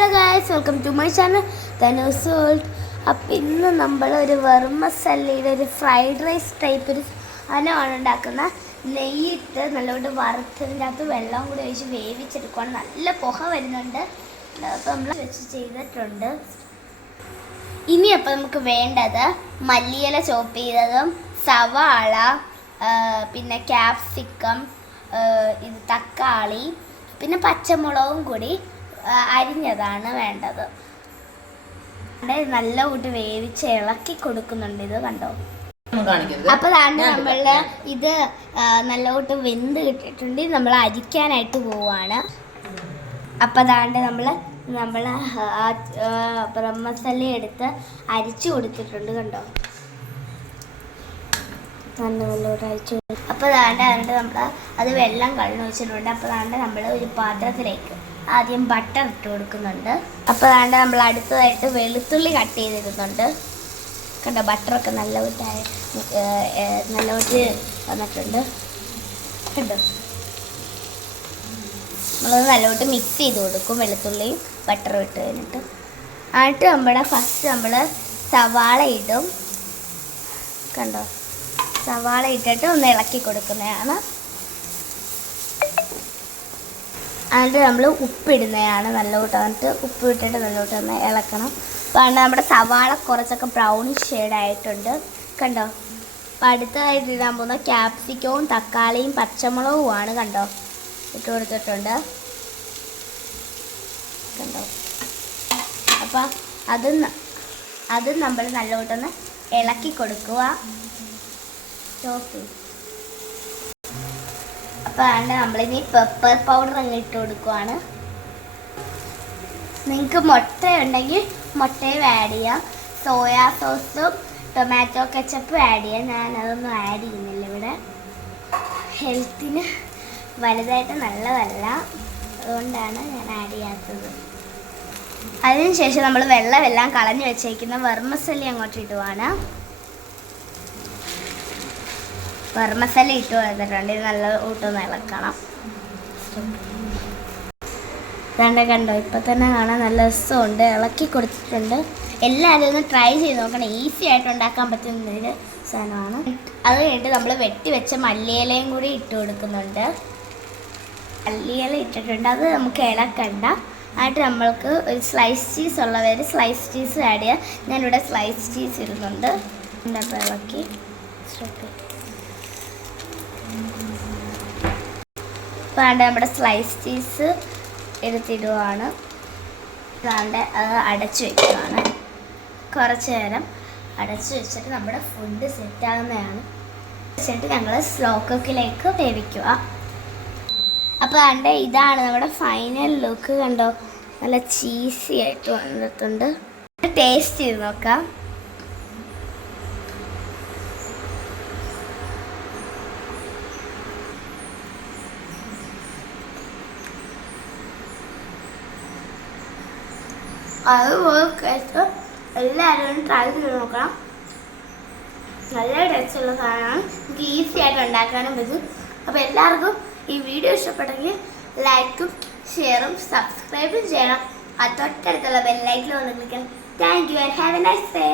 Hello guys, welcome to my channel Dhanus world. അപ്പം ഇന്ന് നമ്മൾ ഒരു വെർമസല്ലിയുടെ ഒരു ഫ്രൈഡ് റൈസ് ടൈപ്പ് ഒരു സാധനമാണ് ഉണ്ടാക്കുന്ന. നെയ്യിട്ട് നല്ലോണം വറുത്തതിൻ്റെ അകത്ത് വെള്ളം കൂടി ഒഴിച്ച് വേവിച്ചെടുക്കുകയാണ്. നല്ല പുക വരുന്നുണ്ട്. അപ്പോൾ നമ്മൾ വെച്ച് ചെയ്തിട്ടുണ്ട്. ഇനി അപ്പം നമുക്ക് വേണ്ടത് മല്ലിയില ചോപ്പ് ചെയ്തതും, സവാള, പിന്നെ ക്യാപ്സിക്കം, ഇത് തക്കാളി, പിന്നെ പച്ചമുളകും കൂടി അരിഞ്ഞതാണ് വേണ്ടത്. നല്ല കൂട്ട് വേവിച്ച് ഇളക്കി കൊടുക്കുന്നുണ്ട്. ഇത് കണ്ടോ? അപ്പൊ നമ്മള് ഇത് നല്ല കൂട്ട് വെന്ത് കിട്ടിയിട്ടുണ്ട്. നമ്മൾ അരിക്കാനായിട്ട് പോവാണ്. അപ്പൊ നമ്മള് മസാല എടുത്ത് അരിച്ചു കൊടുത്തിട്ടുണ്ട്. കണ്ടോ? നല്ലോട്ട് അരിച്ചു. അപ്പൊ നമ്മൾ അത് വെള്ളം കളഞ്ഞു വെച്ചിട്ടുണ്ട്. അപ്പൊ നമ്മൾ ഒരു പാത്രത്തിലേക്ക് ആദ്യം ബട്ടർ ഇട്ട് കൊടുക്കുന്നുണ്ട്. അപ്പോൾ നമ്മൾ അടുത്തതായിട്ട് വെളുത്തുള്ളി കട്ട് ചെയ്തിരുന്നുണ്ട്. കണ്ടോ? ബട്ടറൊക്കെ നല്ല വന്നിട്ടുണ്ട്. കണ്ടോ? നമ്മളത് നല്ലോട്ട് മിക്സ് ചെയ്ത് കൊടുക്കും, വെളുത്തുള്ളിയും ബട്ടറും ഇട്ട് കഴിഞ്ഞിട്ട്. എന്നിട്ട് ഫസ്റ്റ് സവാള ഇടും. കണ്ടോ? സവാള ഇട്ടിട്ട് ഒന്ന് ഇളക്കി കൊടുക്കുന്നതാണ്. എന്നിട്ട് നമ്മൾ ഉപ്പിടുന്നതാണ് നല്ലോട്ട്. എന്നിട്ട് ഉപ്പ് ഇട്ടിട്ട് നല്ലോട്ട് ഒന്ന് ഇളക്കണം. അപ്പോൾ നമ്മുടെ സവാള കുറച്ചൊക്കെ ബ്രൗണിഷ് ഷെയ്ഡായിട്ടുണ്ട്. കണ്ടോ? അപ്പോൾ അടുത്തതായിട്ട് ഇടാൻ പോകുന്ന ക്യാപ്സിക്കവും തക്കാളിയും പച്ചമുളകുമാണ്. കണ്ടോ? ഇട്ട് കൊടുത്തിട്ടുണ്ട്. കണ്ടോ? അപ്പോൾ അത് നമ്മൾ നല്ലോട്ടൊന്ന് ഇളക്കി കൊടുക്കുക. അപ്പോൾ നമ്മളിനി പെപ്പർ പൗഡർ അങ്ങ് ഇട്ട് കൊടുക്കുവാണ്. നിങ്ങൾക്ക് മുട്ട ഉണ്ടെങ്കിൽ മുട്ടയും ആഡ് ചെയ്യാം. സോയാ സോസും ടൊമാറ്റോ കെച്ചപ്പും ആഡ് ചെയ്യാം. ഞാനതൊന്നും ആഡ് ചെയ്യുന്നില്ല ഇവിടെ. ഹെൽത്തിന് വലുതായിട്ട് നല്ലതല്ല, അതുകൊണ്ടാണ് ഞാൻ ആഡ് ചെയ്യാത്തത്. അതിനുശേഷം നമ്മൾ വെള്ളമെല്ലാം കളഞ്ഞു വെച്ചേക്കുന്ന വെർമസല്ലി അങ്ങോട്ട് ഇടുവാണ്. വെർമസല്ലി ഇട്ട് കൊടുത്തിട്ടുണ്ട്. ഇത് നല്ല കൂട്ടൊന്ന് ഇളക്കണം. കണ്ടോ? ഇപ്പം തന്നെ കാണാൻ നല്ല രസമുണ്ട്. ഇളക്കി കൊടുത്തിട്ടുണ്ട്. എല്ലാവരും ഒന്ന് ട്രൈ ചെയ്ത് നോക്കണം. ഈസി ആയിട്ട് ഉണ്ടാക്കാൻ പറ്റുന്ന ഒരു സാധനമാണ്. അത് കഴിഞ്ഞിട്ട് നമ്മൾ വെച്ച മല്ലിയിലയും കൂടി ഇട്ട് കൊടുക്കുന്നുണ്ട്. മല്ലിയില ഇട്ടിട്ടുണ്ട്. അത് നമുക്ക് ഇളക്കണ്ട. എന്നിട്ട് നമ്മൾക്ക് ഒരു സ്ലൈസ് ചീസ് ഉള്ളവർ സ്ലൈസ് ചീസ് ആഡ് ചെയ്യാം. ഞാനിവിടെ സ്ലൈസ് ചീസ് ഇടുന്നുണ്ട്. അപ്പോൾ ഇളക്കി നമ്മുടെ സ്ലൈസ് ചീസ് എടുത്തിടുവാണ്. അത് അടച്ചു വയ്ക്കുകയാണ്. കുറച്ച് നേരം അടച്ചു വെച്ചിട്ട് നമ്മുടെ ഫുഡ് സെറ്റാകുന്നതാണ്. വെച്ചിട്ട് ഞങ്ങൾ സ്ലോ കുക്കിലേക്ക് വേവിക്കുക. അപ്പോൾ ഇതാണ് നമ്മുടെ ഫൈനൽ ലുക്ക്. കണ്ടോ? നല്ല ചീസി ആയിട്ട് വന്നിട്ടുണ്ട്. ടേസ്റ്റ് ചെയ്ത് നോക്കാം. അതുപോലെ കഴിച്ച് എല്ലാവരും ട്രൈ ചെയ്ത് നോക്കണം. നല്ല ടേസ്റ്റുള്ള സാധനമാണ്. നമുക്ക് ഈസി ആയിട്ട് ഉണ്ടാക്കാനും പറ്റും. അപ്പോൾ എല്ലാവർക്കും ഈ വീഡിയോ ഇഷ്ടപ്പെട്ടെങ്കിൽ ലൈക്കും ഷെയറും സബ്സ്ക്രൈബും ചെയ്യണം. തൊട്ടടുത്തുള്ള ബെല്ലൈക്കനിൽ വന്ന് ക്ലിക്ക് ചെയ്യണം. Thank you and have A nice day.